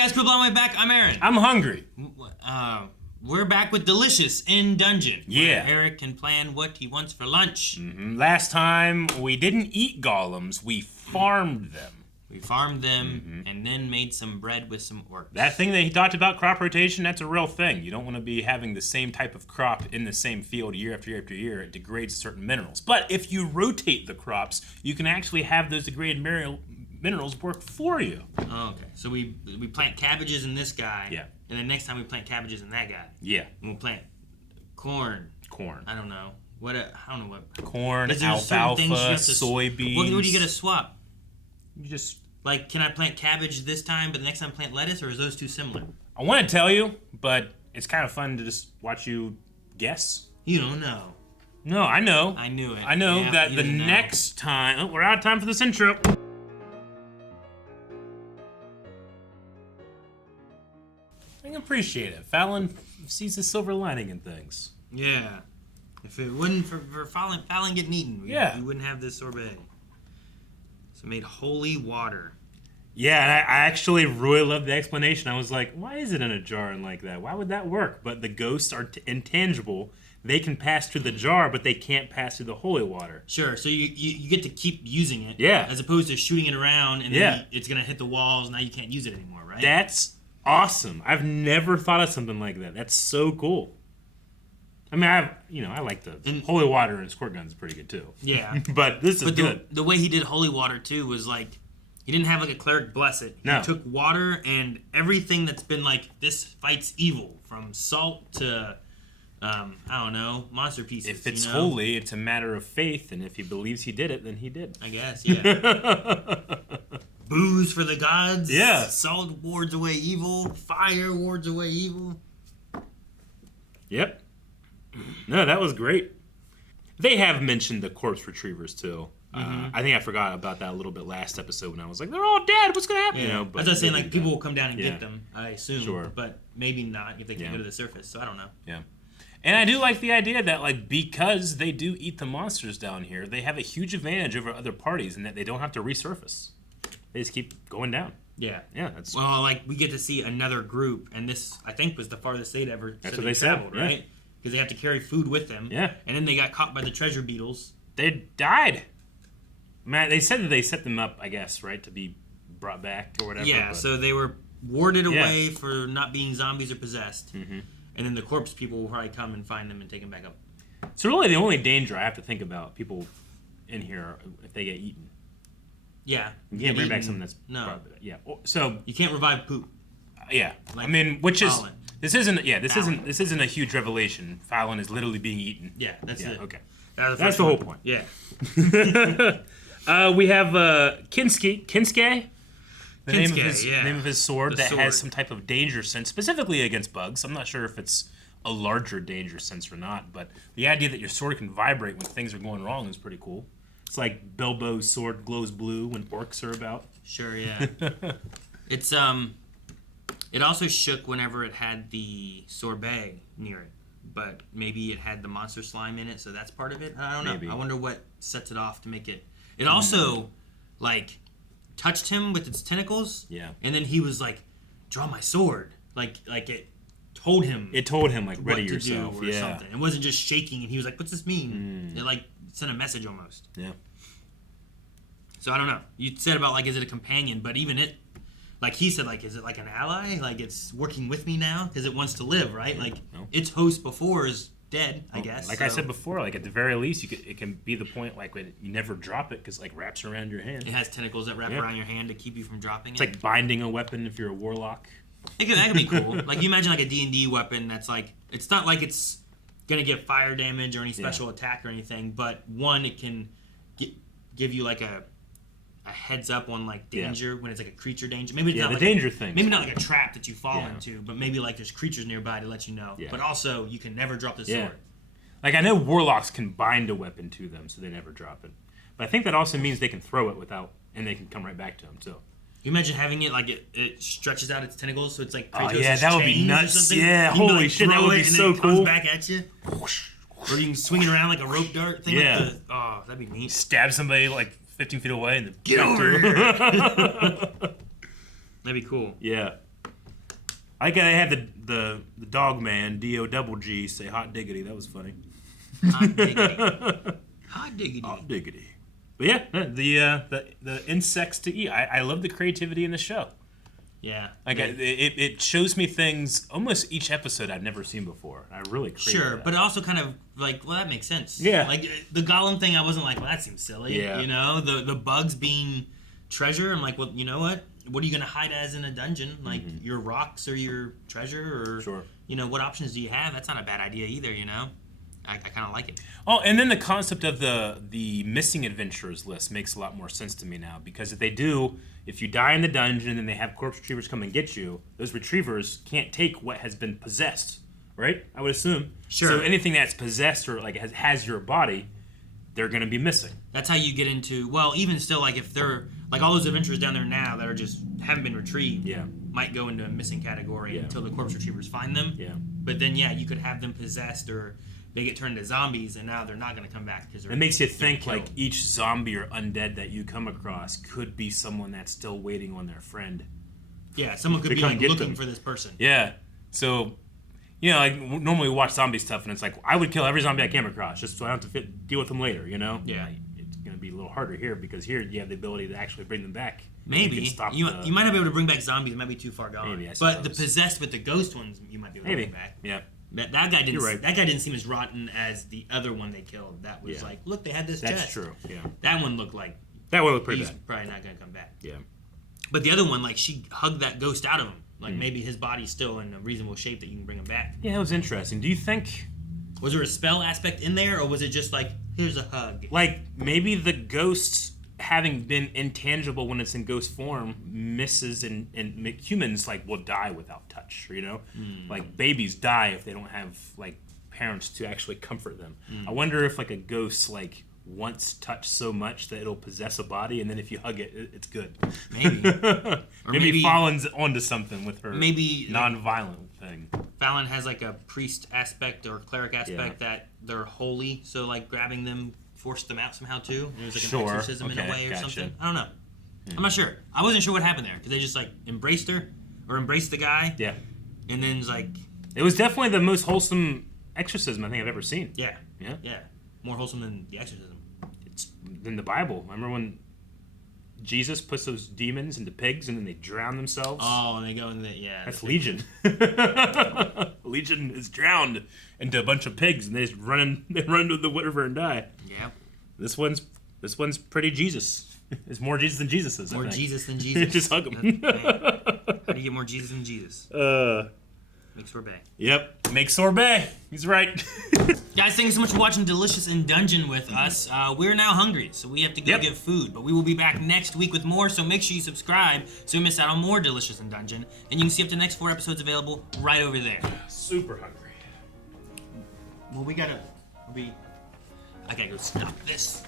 guys, cool blowing way back. I'm Aaron. I'm hungry. We're back with Delicious in Dungeon. Yeah. Where Eric can plan what he wants for lunch. Mm-hmm. Last time, we didn't eat golems, we farmed them. We farmed them and then made some bread with some orcs. That thing that he talked about, crop rotation, that's a real thing. You don't want to be having the same type of crop in the same field year after year after year. It degrades certain minerals. But if you rotate the crops, you can actually have those degraded minerals work for you. Oh, okay. So we plant cabbages in this guy. Yeah. And then next time we plant cabbages in that guy. Yeah. And we'll plant corn. I don't know. I don't know what. Corn, alfalfa, soybeans. What do you get to swap? You just... Like, can I plant cabbage this time, but the next time plant lettuce, or is those too similar? I want to tell you, but it's kind of fun to just watch you guess. You don't know. No, I know. I knew it. I know that the next time... Oh, we're out of time for this intro. I can appreciate it. Fallon sees the silver lining in things. Yeah. If it wasn't for Fallon getting eaten, we wouldn't have this sorbet. So made holy water. Yeah, and I actually really loved the explanation. I was like, why is it in a jar and like that? Why would that work? But the ghosts are intangible. They can pass through the jar, but they can't pass through the holy water. Sure, so you get to keep using it. Yeah. As opposed to shooting it around and then it's going to hit the walls and now you can't use it anymore, right? That's awesome. I've never thought of something like that. That's so cool. I mean, I like the holy water and squirt guns is pretty good too. Yeah. But this is good. The way he did holy water too was like, he didn't have like a cleric bless it. No. He took water and everything that's been like, this fights evil, from salt to, I don't know, monster pieces. If it's holy, it's a matter of faith, and if he believes he did it, then he did. I guess, yeah. Booze for the gods. Yeah. Salt wards away evil. Fire wards away evil. Yep. No, that was great. They have mentioned the corpse retrievers too. I think I forgot about that a little bit last episode when I was like, they're all dead. What's going to happen? Yeah. You know, but as I was saying, like, people will come down and get them, I assume. Sure. But maybe not if they can't go to the surface. So I don't know. Yeah. And I do like the idea that, like, because they do eat the monsters down here, they have a huge advantage over other parties in that they don't have to resurface. They just keep going down. Yeah. Yeah. That's well, like, we get to see another group, and this, I think, was the farthest they'd ever That's what they traveled, right? Yeah. Because they have to carry food with them. Yeah. And then they got caught by the treasure beetles. They died. Man, they said that they set them up, I guess, right, to be brought back or whatever. Yeah, so they were warded away for not being zombies or possessed. Mm-hmm. And then the corpse people will probably come and find them and take them back up. So really the only danger I have to think about people in here if they get eaten. Yeah. You can't bring back something that's... No. Probably, yeah. So... You can't revive poop. Yeah. Like, I mean, which is... Fallon. This isn't a huge revelation. Fallon is literally being eaten. Yeah, that's it. Okay. That's the whole point. Yeah. We have Kensuke. The name of his sword The sword. Has some type of danger sense, specifically against bugs. I'm not sure if it's a larger danger sense or not, but the idea that your sword can vibrate when things are going wrong is pretty cool. It's like Bilbo's sword glows blue when orcs are about. Sure, yeah. It's it also shook whenever it had the sorbet near it, but maybe it had the monster slime in it, so that's part of it. I don't know. Maybe. I wonder what sets it off to make it. It also like touched him with its tentacles. Yeah. And then he was like, "Draw my sword." Like it told him. It told him like ready what yourself to do or something. It wasn't just shaking, and he was like, "What's this mean?" It like sent a message almost. Yeah. So I don't know. You said about like, is it a companion? But even it, like he said, like, is it like an ally? Like it's working with me now because it wants to live, right? Like its host before is dead, I guess. Like I said before, like at the very least, it can be the point like when you never drop it because like wraps around your hand. It has tentacles that wrap around your hand to keep you from dropping It's it. like binding a weapon if you're a warlock. That could be cool. Like you imagine like a D&D weapon that's like, it's not like it's gonna get fire damage or any special attack or anything, but one, it can give you like a heads up on like danger when it's like a creature danger. Maybe it's not the like danger thing. Maybe not like a trap that you fall into, but maybe like there's creatures nearby to let you know. Yeah. But also you can never drop the sword. Like I know warlocks can bind a weapon to them, so they never drop it. But I think that also means they can throw it and they can come right back to them too. You imagine having it like it stretches out its tentacles, so it's like Kratos' yeah, that would be nuts. You Yeah, can, holy like, shit, that would be so it cool. comes back at you. Or you can swing it around like a rope dart thing. Yeah. Like that'd be neat. Stab somebody like 15 feet away and then Get over here. That'd be cool. Yeah. I gotta have the dog man D-O-double-G say hot diggity. That was funny. Hot diggity. Hot diggity. Hot diggity. But yeah, the insects to eat. I love the creativity in the show. Yeah. Like it shows me things almost each episode I've never seen before. I really sure, that. But it also kind of like, well, that makes sense. Yeah. Like the golem thing, I wasn't like, well, that seems silly. Yeah. You know, the bugs being treasure. I'm like, well, you know what? What are you gonna hide as in a dungeon? Like your rocks or your treasure, or sure. You know, what options do you have? That's not a bad idea either. You know. I kind of like it. Oh, and then the concept of the missing adventurers list makes a lot more sense to me now, because if you die in the dungeon and they have corpse retrievers come and get you, those retrievers can't take what has been possessed, right? I would assume. Sure. So anything that's possessed or like has your body, they're going to be missing. That's how you get into, well, even still, like if they're, like all those adventurers down there now that are just, haven't been retrieved, yeah, might go into a missing category until the corpse retrievers find them. Yeah. But then, yeah, you could have them possessed or they get turned into zombies and now they're not going to come back because it makes you think like each zombie or undead that you come across could be someone that's still waiting on their friend. Yeah, someone could be like looking for this person. Yeah. So, you know, like normally we watch zombie stuff and it's like, I would kill every zombie I came across just so I don't have to deal with them later, you know? Yeah. It's going to be a little harder here because here you have the ability to actually bring them back. Maybe. You might not be able to bring back zombies. It might be too far gone. Maybe, but the possessed with the ghost ones, you might be able to bring back. Yeah. That guy didn't. You're right. That guy didn't seem as rotten as the other one they killed. That was like, look, they had this chest. That's true. Yeah. That one looked like. That one looked pretty he's bad. probably not gonna come back. Yeah. But the other one, like, she hugged that ghost out of him. Like maybe his body's still in a reasonable shape that you can bring him back. Yeah, it was interesting. Do you think? Was there a spell aspect in there, or was it just like, here's a hug? Like maybe the ghosts, having been intangible when it's in ghost form, misses and humans like will die without touch, you know? Like babies die if they don't have like parents to actually comfort them. I wonder if like a ghost like wants touch so much that it'll possess a body, and then if you hug it, it's good. Maybe. maybe Fallon's onto something with her non-violent thing. Fallon has like a priest aspect or cleric aspect that they're holy, so like grabbing them forced them out somehow too. It was like an exorcism in a way or something. I don't know. I'm not sure. I wasn't sure what happened there because they just like embraced her or embraced the guy. Yeah. And then it's like. It was definitely the most wholesome exorcism I think I've ever seen. Yeah. Yeah. Yeah. More wholesome than the exorcism. It's in the Bible. Remember when Jesus puts those demons into pigs and then they drown themselves? Oh, and they go in the That's Legion. Legion is drowned into a bunch of pigs and they just run into the river and die. Yeah. This one's pretty Jesus. It's more Jesus than Jesus is. More Jesus than Jesus. Just hug him. How do you get more Jesus than Jesus? Make sorbet. Yep. Make sorbet. He's right. Guys, thank you so much for watching Delicious in Dungeon with us. We're now hungry, so we have to go get food. But we will be back next week with more, so make sure you subscribe so you miss out on more Delicious in Dungeon. And you can see up to the next 4 episodes available right over there. Super hungry. Well, I gotta go stop this.